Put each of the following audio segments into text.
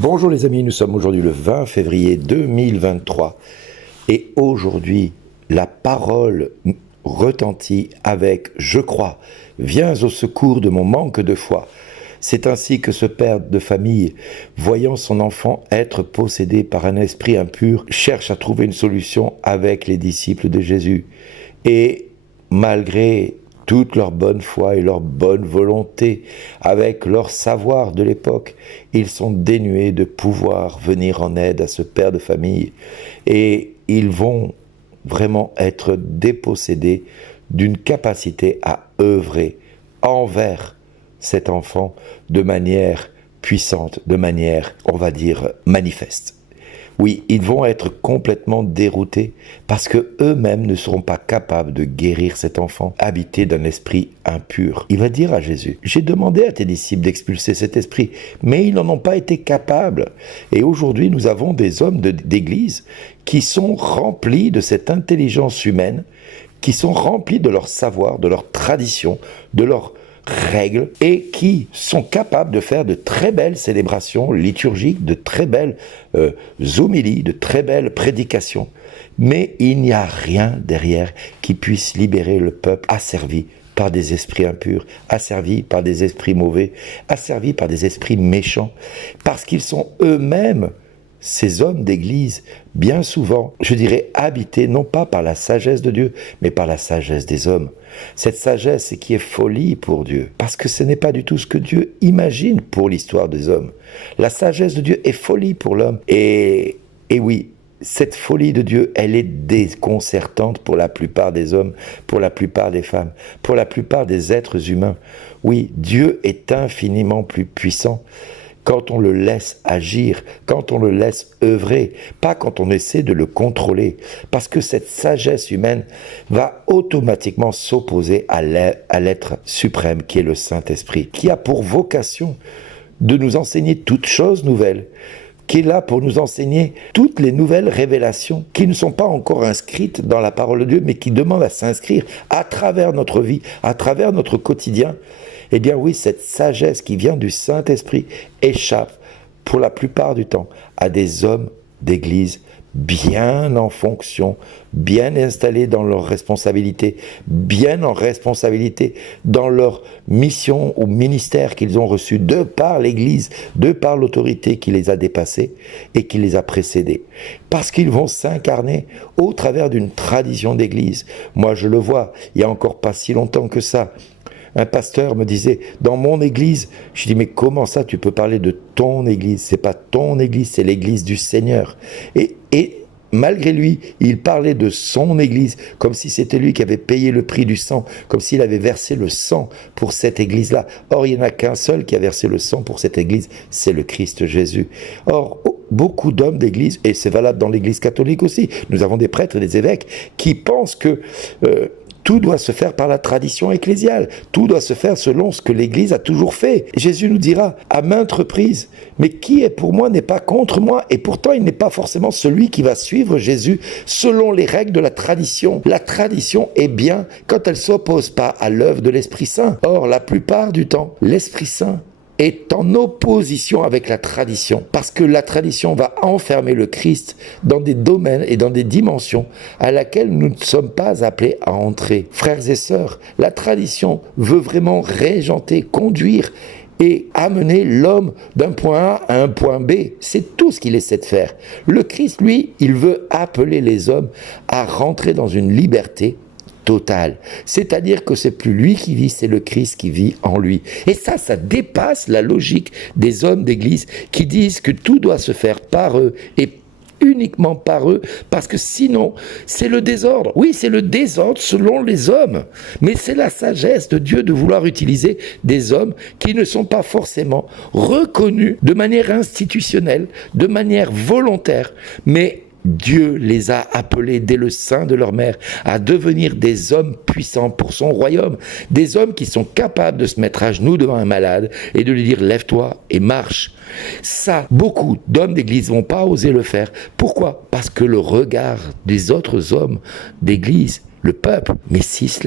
Bonjour les amis, nous sommes aujourd'hui le 20 février 2023 et aujourd'hui la parole retentit avec « Je crois, viens au secours de mon manque de foi ». C'est ainsi que ce père de famille, voyant son enfant être possédé par un esprit impur, cherche à trouver une solution avec les disciples de Jésus. Et malgré toute leur bonne foi et leur bonne volonté, avec leur savoir de l'époque, ils sont dénués de pouvoir venir en aide à ce père de famille et ils vont vraiment être dépossédés d'une capacité à œuvrer envers cet enfant de manière puissante, de manière, on va dire, manifeste. Oui, ils vont être complètement déroutés parce que eux-mêmes ne seront pas capables de guérir cet enfant habité d'un esprit impur. Il va dire à Jésus, « J'ai demandé à tes disciples d'expulser cet esprit, mais ils n'en ont pas été capables. » Et aujourd'hui, nous avons des hommes d'église qui sont remplis de cette intelligence humaine, qui sont remplis de leur savoir, de leur tradition, de leur règles et qui sont capables de faire de très belles célébrations liturgiques, de très belles homélies, de très belles prédications. Mais il n'y a rien derrière qui puisse libérer le peuple asservi par des esprits impurs, asservis par des esprits mauvais, asservis par des esprits méchants, parce qu'ils sont eux-mêmes, ces hommes d'église, bien souvent, je dirais, habités non pas par la sagesse de Dieu, mais par la sagesse des hommes. Cette sagesse qui est folie pour Dieu, parce que ce n'est pas du tout ce que Dieu imagine pour l'histoire des hommes. La sagesse de Dieu est folie pour l'homme. Et oui, cette folie de Dieu, elle est déconcertante pour la plupart des hommes, pour la plupart des femmes, pour la plupart des êtres humains. Oui, Dieu est infiniment plus puissant quand on le laisse agir, quand on le laisse œuvrer, pas quand on essaie de le contrôler. Parce que cette sagesse humaine va automatiquement s'opposer à l'être suprême qui est le Saint-Esprit, qui a pour vocation de nous enseigner toutes choses nouvelles, qui est là pour nous enseigner toutes les nouvelles révélations qui ne sont pas encore inscrites dans la parole de Dieu, mais qui demandent à s'inscrire à travers notre vie, à travers notre quotidien. Eh bien oui, cette sagesse qui vient du Saint-Esprit échappe pour la plupart du temps à des hommes d'église bien en fonction, bien installés dans leurs responsabilités, bien en responsabilité dans leur mission ou ministère qu'ils ont reçu de par l'Église, de par l'autorité qui les a dépassés et qui les a précédés. Parce qu'ils vont s'incarner au travers d'une tradition d'Église. Moi, je le vois, il y a encore pas si longtemps que ça. Un pasteur me disait, dans mon église, je dis, mais comment ça tu peux parler de ton église? C'est pas ton église, c'est l'église du Seigneur. Et malgré lui, il parlait de son église, comme si c'était lui qui avait payé le prix du sang, comme s'il avait versé le sang pour cette église-là. Or, il n'y en a qu'un seul qui a versé le sang pour cette église, c'est le Christ Jésus. Or, beaucoup d'hommes d'église, et c'est valable dans l'église catholique aussi, nous avons des prêtres et des évêques qui pensent que tout doit se faire par la tradition ecclésiale. Tout doit se faire selon ce que l'Église a toujours fait. Jésus nous dira à maintes reprises, mais qui est pour moi n'est pas contre moi. Et pourtant, il n'est pas forcément celui qui va suivre Jésus selon les règles de la tradition. La tradition est bien quand elle ne s'oppose pas à l'œuvre de l'Esprit Saint. Or, la plupart du temps, l'Esprit Saint est en opposition avec la tradition, parce que la tradition va enfermer le Christ dans des domaines et dans des dimensions à laquelle nous ne sommes pas appelés à entrer. Frères et sœurs, la tradition veut vraiment régenter, conduire et amener l'homme d'un point A à un point B. C'est tout ce qu'il essaie de faire. Le Christ, lui, il veut appeler les hommes à rentrer dans une liberté total. C'est-à-dire que c'est plus lui qui vit, c'est le Christ qui vit en lui. Et ça dépasse la logique des hommes d'église qui disent que tout doit se faire par eux et uniquement par eux, parce que sinon, c'est le désordre. Oui, c'est le désordre selon les hommes, mais c'est la sagesse de Dieu de vouloir utiliser des hommes qui ne sont pas forcément reconnus de manière institutionnelle, de manière volontaire, mais Dieu les a appelés dès le sein de leur mère à devenir des hommes puissants pour son royaume, des hommes qui sont capables de se mettre à genoux devant un malade et de lui dire « lève-toi et marche ». Ça, beaucoup d'hommes d'église vont pas oser le faire. Pourquoi? Parce que le regard des autres hommes d'église, le peuple, mais s'ils se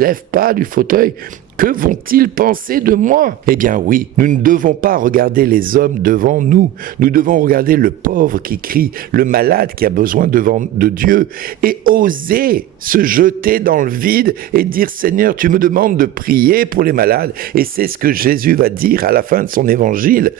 lèvent pas du fauteuil, Que vont-ils penser de moi? Eh bien oui, nous ne devons pas regarder les hommes devant nous. Nous devons regarder le pauvre qui crie, le malade qui a besoin de Dieu, et oser se jeter dans le vide et dire: Seigneur, tu me demandes de prier pour les malades. Et c'est ce que Jésus va dire à la fin de son évangile.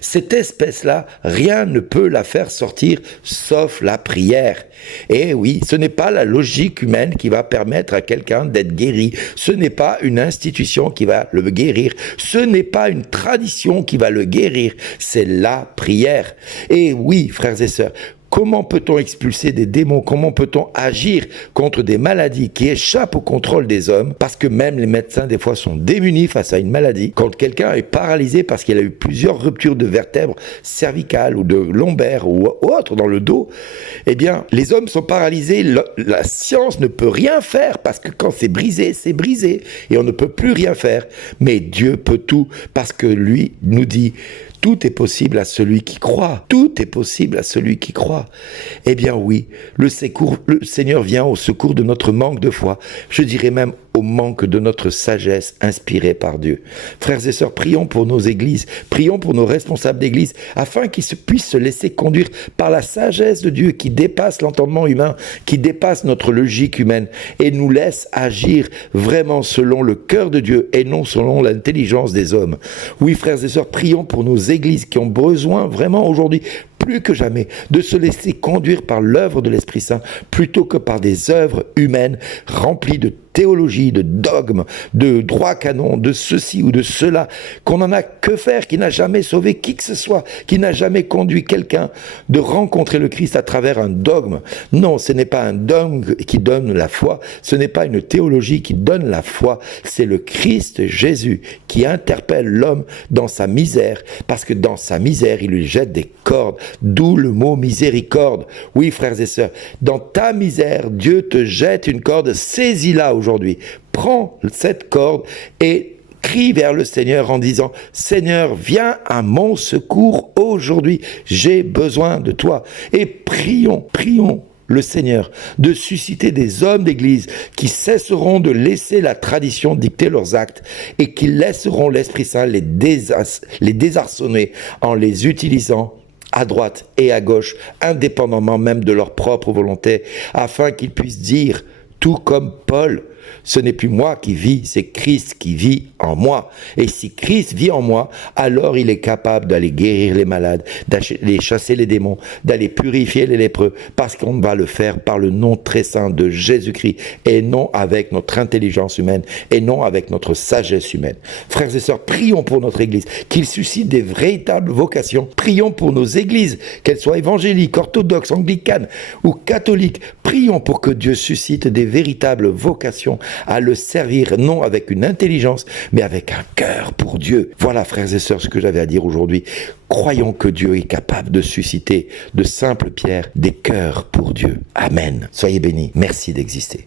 Cette espèce-là, rien ne peut la faire sortir sauf la prière. Et oui, ce n'est pas la logique humaine qui va permettre à quelqu'un d'être guéri. Ce n'est pas une institution qui va le guérir. Ce n'est pas une tradition qui va le guérir. C'est la prière. Et oui, frères et sœurs, comment peut-on expulser des démons? Comment peut-on agir contre des maladies qui échappent au contrôle des hommes? Parce que même les médecins, des fois, sont démunis face à une maladie. Quand quelqu'un est paralysé parce qu'il a eu plusieurs ruptures de vertèbres cervicales ou de lombaires ou autres dans le dos, eh bien, les hommes sont paralysés. La science ne peut rien faire parce que quand c'est brisé et on ne peut plus rien faire. Mais Dieu peut tout parce que lui nous dit: tout est possible à celui qui croit. Tout est possible à celui qui croit. Eh bien oui, le Seigneur vient au secours de notre manque de foi. Je dirais même au manque de notre sagesse inspirée par Dieu. Frères et sœurs, prions pour nos églises, prions pour nos responsables d'église, afin qu'ils puissent se laisser conduire par la sagesse de Dieu qui dépasse l'entendement humain, qui dépasse notre logique humaine, et nous laisse agir vraiment selon le cœur de Dieu et non selon l'intelligence des hommes. Oui, frères et sœurs, prions pour nos églises qui ont besoin vraiment aujourd'hui, plus que jamais, de se laisser conduire par l'œuvre de l'Esprit Saint plutôt que par des œuvres humaines remplies de théologie, de dogmes, de droit canon, de ceci ou de cela, qu'on n'en a que faire, qui n'a jamais sauvé qui que ce soit, qui n'a jamais conduit quelqu'un de rencontrer le Christ à travers un dogme. Non, ce n'est pas un dogme qui donne la foi, ce n'est pas une théologie qui donne la foi, c'est le Christ Jésus qui interpelle l'homme dans sa misère, parce que dans sa misère, il lui jette des cordes, d'où le mot miséricorde. Oui, frères et sœurs, dans ta misère, Dieu te jette une corde, saisis-la aujourd'hui. Prends cette corde et crie vers le Seigneur en disant: Seigneur, viens à mon secours aujourd'hui, j'ai besoin de toi. Et prions le Seigneur de susciter des hommes d'église qui cesseront de laisser la tradition dicter leurs actes et qui laisseront l'Esprit Saint les désarçonner en les utilisant à droite et à gauche, indépendamment même de leur propre volonté, afin qu'ils puissent dire, tout comme Paul: ce n'est plus moi qui vis, c'est Christ qui vit en moi. Et si Christ vit en moi, alors il est capable d'aller guérir les malades, d'aller chasser les démons, d'aller purifier les lépreux, parce qu'on va le faire par le nom très saint de Jésus-Christ, et non avec notre intelligence humaine, et non avec notre sagesse humaine. Frères et sœurs, prions pour notre Église, qu'il suscite des véritables vocations. Prions pour nos églises, qu'elles soient évangéliques, orthodoxes, anglicanes ou catholiques. Prions pour que Dieu suscite des véritables vocations à le servir, non avec une intelligence, mais avec un cœur pour Dieu. Voilà, frères et sœurs, ce que j'avais à dire aujourd'hui. Croyons que Dieu est capable de susciter de simples pierres des cœurs pour Dieu. Amen. Soyez bénis. Merci d'exister.